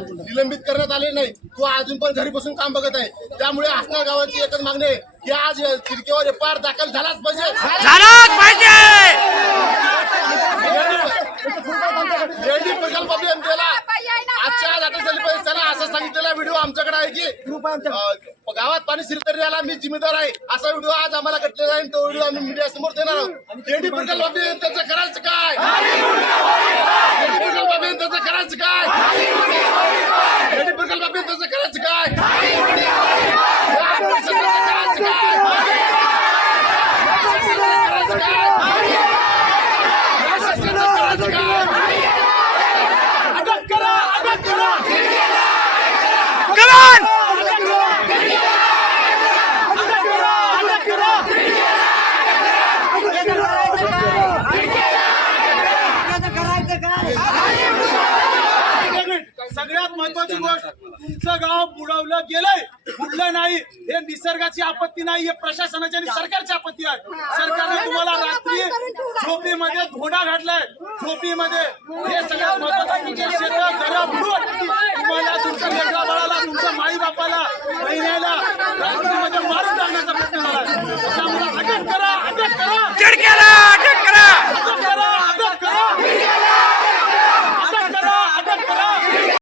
निलंबित करण्यात आले नाही. तो अजून पण घरी बसून काम बघत आहे. त्यामुळे आसना गावाची एकच मागणी आहे की आज खिडकीवर एफ आय आर दाखल झालाच पाहिजे. झालाच पाहिजे! लेडी प्रकल्प अभियंत्याला आजच्या आज अटक झाली पाहिजे. चला असं सांगितलेला व्हिडिओ आमच्याकडे आहे की गावात पाणी शिरकरी याला मी जिम्मेदार आहे. असा व्हिडिओ आज आम्हाला कटलेला आहे तो व्हिडिओ आम्ही मीडिया समोर देणार आहोत. लेडी प्रकल्प अभियंत्याचं करायचं काय लेडी प्रकल्प अभियंत्याचं करायचं काय लेडी प्रकल्प अभियंत्याचं करायचं काय या प्रशासनाचं करायचं काय या प्रशासनाचं करायचं काय या शासनाचं करायचं काय अटक करा अटक करा कमान सगळ्यात महत्वाची गोष्ट तुमचं गाव बुडवलं गेलंय बुडलं नाही. निसर्गाची आपत्ती नाही हे प्रशासनाची आणि सरकारची आपत्ती आहे. सरकारने तुम्हाला रात्री झोपीमध्ये घोडा घातलाय. झोपीमध्ये हे सगळ्यात महत्वाचं शेतं घरं बुडून तुम्हाला तुमच्या लेकरा बाळाला तुमच्या माई बापाला बहिणीला रात्रीमध्ये मारून टाकण्याचा प्रयत्न झाला त्यामुळे अटक करा अटक करा.